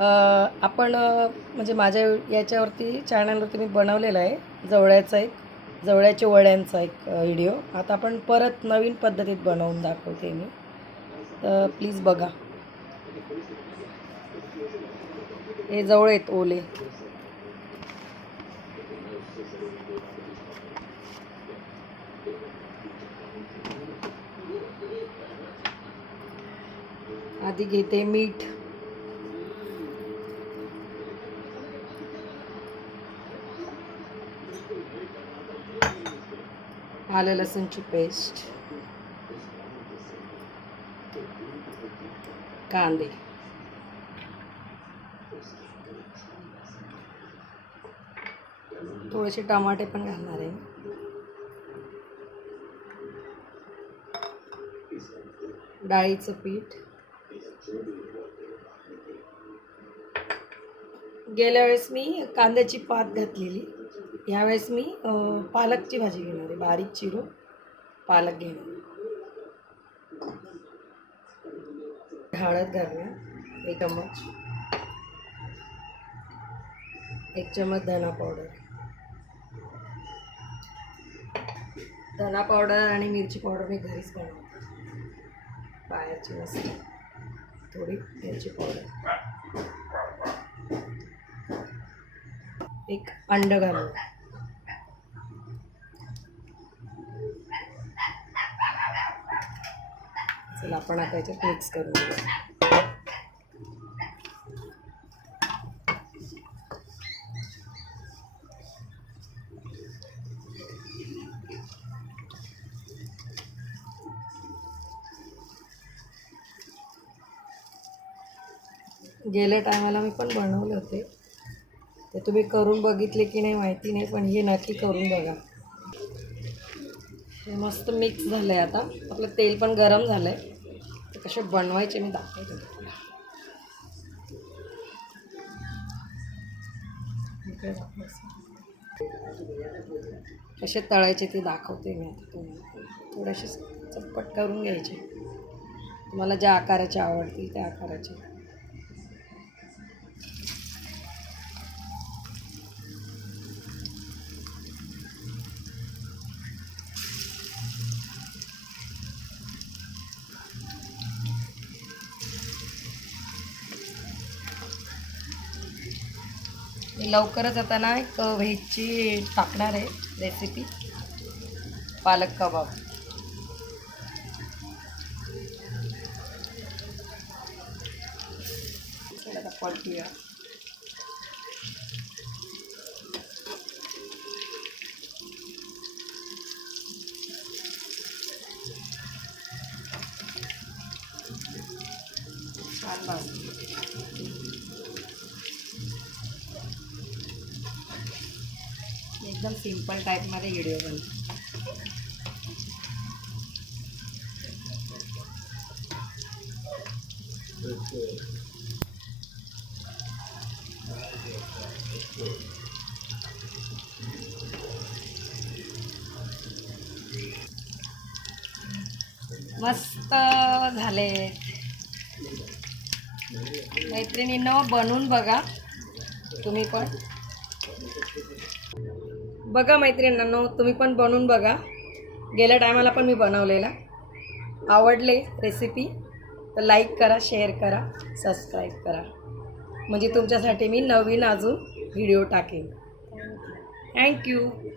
आपण म्हणजे माझ्या याच्यावरती चॅनलवरती मी बनवलेला आहे जवळ्याच्या वड्यांचा एक व्हिडिओ. आता आपण परत नवीन पद्धतीत बनवून दाखवते मी, तर प्लीज बघा. हे जवळ आहेत ओले. आधी घेते मीठ, आलं लसूणची पेस्ट, कांदे, थोडेसे टमाटे पण घालणार आहे. डाळीचं पीठ. गेल्या वेळेस मी कांद्याची पात घातलेली, यावेळेस मी पालकची भाजी घेणार आहे. बारीक चिरून पालक घेणार. हळद घालूया 1 चम्मच. 1 चम्मच धना पावडर आणि मिरची पावडर मी घरीच बनवते, बाहेरची नसते. थोडी मिरची पावडर, 1 अंड घालूया. चला आपण आता याच्यात मिक्स करून घेऊया. गेल्या टायमाला मी पण बनवले होते, ते तुम्ही करून बघितले की नाही माहिती नाही, पण हे नक्की करून बघा. हे मस्त मिक्स झालं आहे. आता आपलं तेल पण गरम झालं आहे, ते कसे बनवायचे मी दाखवते तुम्हाला. कसे तळायचे ते दाखवते मी आता तुम्हाला. थोडेसे चटपट करून घ्यायचे, तुम्हाला ज्या आकाराचे आवडतील त्या आकाराचे. लवकरच आता ना एक व्हेजची टाकणार आहे रेसिपी, पालक कबाब. चला आता पलटूया. छान भाजली. एकदम सिंपल टाईपमध्ये व्हिडिओ बनतो. मस्त झाले मैत्रिणींनो, बनवून बघा तुम्ही पण. बघा मैत्रिणींनो, तुम्ही पण बनवून बघा. गेल्या टायमाला पण मी बनवलेला. आवडले रेसिपी तर लाईक करा, शेअर करा, सबस्क्राईब करा, म्हणजे तुमच्यासाठी मी नवीन अजून व्हिडिओ टाकेन. थँक्यू.